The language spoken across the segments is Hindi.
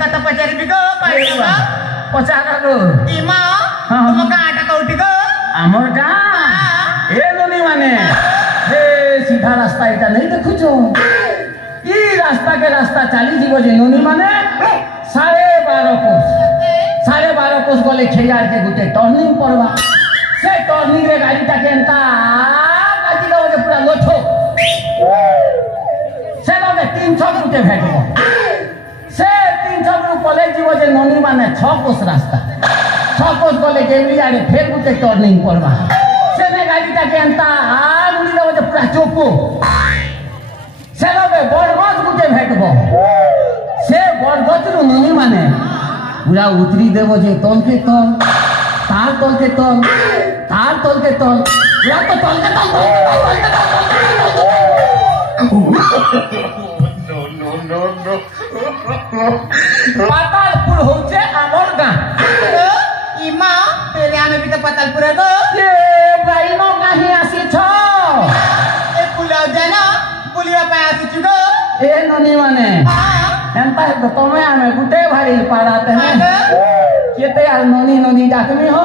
kata pacar bigo paisa ପଚାର ଲୋ ima ତୁମ ଗାଁଟା କୋଉଠି ଗୋ ଆମର ଗାଁ ଏ ନନି ମାନେ ଏ ସିଧା ରାସ୍ତା ଏଇଟା ନେଇ ଦେଖୁଛ ଇ ରାସ୍ତା କେ ରାସ୍ତା ଚାଲି ଯିବ ଯେ ନନି ମାନେ 12.5 କୋଶ 12.5 କୋଶ ଗଲେ ଖେଇଆର କେ ଗୁଟେ ଟର୍ନିଂ ପଡବା ସେ ଟର୍ନିଂ ରେ ଗାଡିଟା କେନ୍ତା କାଟି ଦବ ଯେ ପୁରା ଲୋଛୋ ସେ ଲगे 300 ଗୁଟେ ଭେଟବ से 300 कॉलेज जीव जे ननी माने 6 कोस रास्ता 6 कोस गले केवली आगे फेर गुटे टर्निंग पड़वा से ने गाड़ीटा केनता आ उड़ी दब जे पूरा चोपो से लगे बड़गज गुटे भेटबो से बड़गज रु ननी माने पूरा उतरी देबो जे तल के तल तार तल के तल तार तल के तल पूरा तो तल के तल No. पातालपुर होचे आमर गां ima pele ame bita patalpur go ए भाई नो काहे आसी छ e pulau jana pulia pa asi go ए ननी माने एंता तो तमे आमे गुटे भारी पाड़ाते हैं केते आ ननी डाकमी हो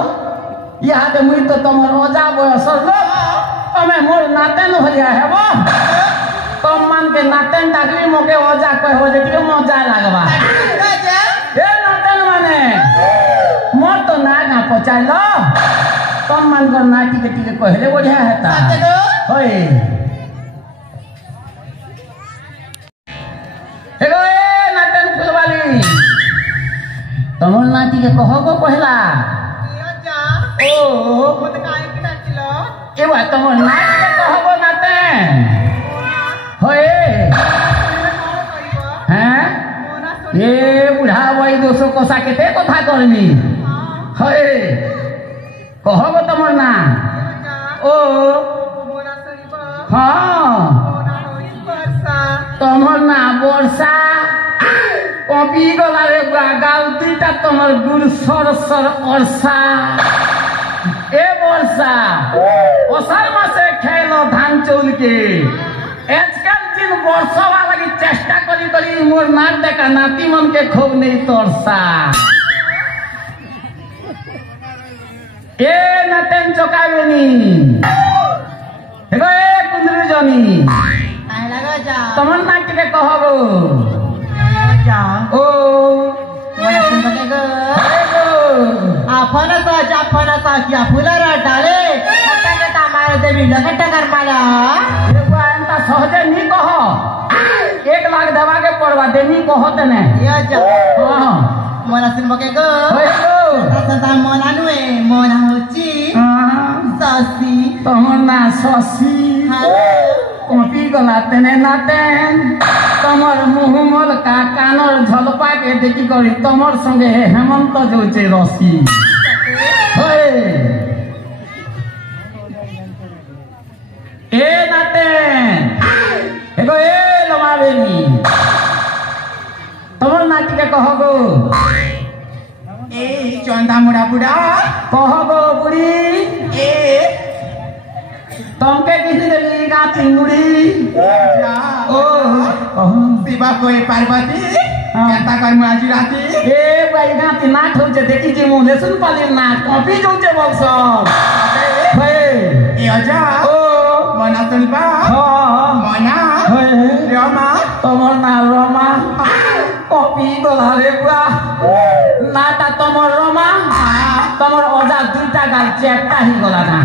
यहाँ ते मुई तो तमर ओजा बयस लो तमे मोर नाते न भलिया हेबो तम मान के नातेन डाकली मोके ओजा कह हो जे के मजा लागबा ए नातेन माने मोर तो ना ना पचालो तम मान कर नाटी के टिके कहले बढ़िया हेता होय एगो ए नातेन फुलवाली तमर नाटी के कहगो पहला ओ मत काहे की डाकिलो ए बा तमर नाटी के कहगो नातेन होए हैं ये बुढ़ा भाई 200 कोसा केते कथा करनी होए कहबो तमर ना ओ हां तमर ना वर्षा कपी गला रे गालतीटा तमर गुड़ सर अरसा ए वर्षा ओसर मासे खेलो धान चौल के आजकल जिन वर्षवा लगी चेष्टा करी मोर नाक देखा नाती मन के खूब नहीं तोरसा ए नतेन चोकावेनी हेगो ए कुंदरू जनी आए लगा जा तमन नाक के कहबो जा ओ मोला सुनबे गो हेगो आपण सा क्या फुलर डाले हटा के तामारे देवी लगट कर माला एगो अंता सहजे नी कह 1 लाख दवा के पड़वा देनी कहत ने या जा हां मोला सुनबे गो हेगो सदा मोना नुए मोना होची सासी तमर ना ससी कपी गला तेने नातेन तमर मुहमल का कानर झलपा के देखी करी तमर संगे हेमंत जोचे रसी होए ए नातेन एगो ए लमावेनी तमर नाटी के कहगो ए चंदा मुड़ा बुड़ा कहगो बुढ़ी ए तमके किसी देली गाती मुड़ी जा ओ शिवा कोई पार्वती कहता कर माजी राती ए भाई गाती नाट होचे देखी जे मुले सुन पाली नाट कॉपी जोचे बक्स हे ए अजा ओ मना सुनबा हां मना हे रमा तमर ना रमा कॉपी गला रे बुआ नाटा तमर रमा तमर ओजा दुईटा गाल चेपटा ही गला ना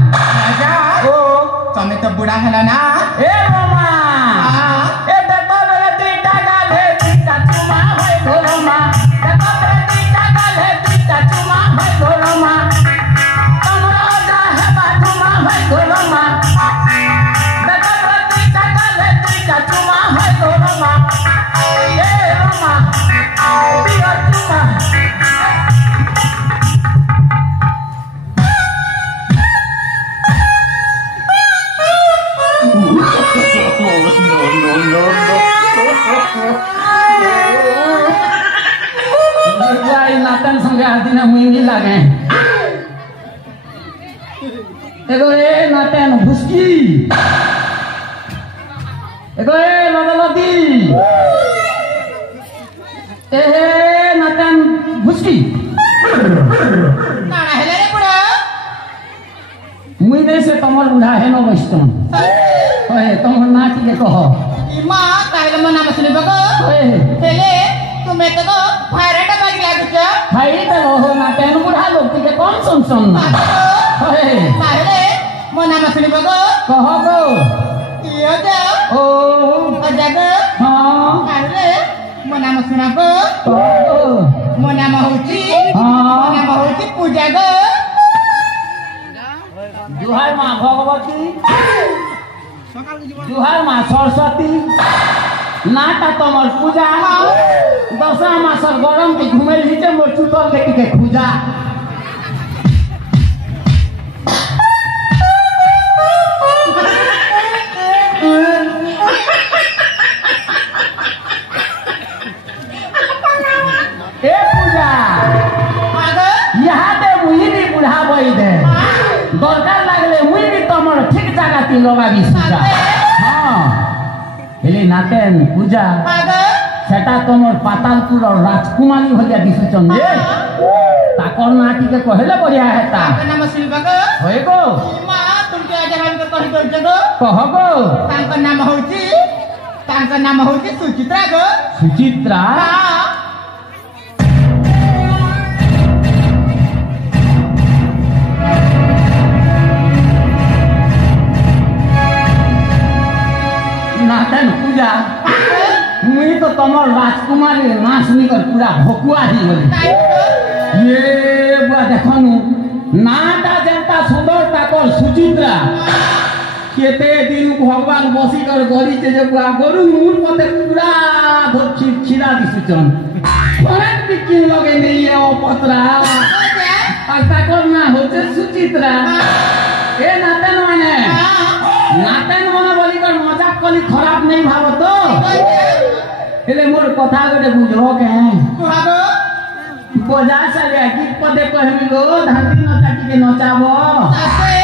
अजा ओ तमे तो बुढ़ा हला ना ए रमा ए देखो मेरे दुईटा गाल है दुईटा चुमा है घोरमा देखो मेरे दुईटा गाल है दुईटा चुमा है घोरमा तमर ओजा है बाजुमा है घोरमा देखो मेरे दुईटा गाल है दुईटा चुमा है घोरमा ए रमा दिया चुमा नातन संगे आदि ना मुई नहीं लागे एगो ए नातन भुसकी एगो ए लदलदी ए मुस्की नाना हेले रे बुढ़ा मुई नहीं से तमर बुढ़ा है नो वैष्णव ओए तमर नाची के कहो इमा काहेले मना मसली बगो ओए हेले तुम्हें तो फायरट बागी लागुच भाई तो हो ना तेन बुढ़ा लोग के कौन सुन ना ओए काहेले मना मसली बगो कहो गो यो जा ओ अजग हां काहेले मना मसना गो कहो मना महौची हां मना महौची पूजा गो जुहार माँ भगवती जुहार माँ सरस्वती नाटा तमर पूजा दशा मासर गरम के घूमे लीचे मोर चुतल देखी के खुजा ए पूजा यहाँ दे मुही भी बुढ़ा बई दे दरकार लागले मुई भी तमर ठीक जगह ती लगाबी सुजा हां हेले नातेन पूजा सेटा तमर पातालपुर और राजकुमारी भलिया दिसुचन जे ताकर नाटी के कहले बढ़िया हेता तांका नाम शिल्पक होय गो इमा तुमके आज हम के कहि दो जगो कह गो तांका नाम होची सुचित्रा गो सुचित्रा हां नातन पूजा मुई तो तमर राजकुमारी नाच निकल पूरा भकुआ ही होली ये बुआ देखनु नाटा जनता सुंदर ताकर सुचित्रा केते दिन भगवान बसी कर गरी जे बुआ गरु मुर मते पूरा धोछि छिरा दिसुचन कोन दिक्कि लगे नहीं है ओ पत्रा और ताकर ना होचे सुचित्रा ए नातन माने नातन माने बोली कर मजाक कली खराब नहीं भाव तो एले मोर कथा गटे बुझो के कुहागो बजा चले गीत पदे कहमी गो धरती नचाटी के नचाबो सासे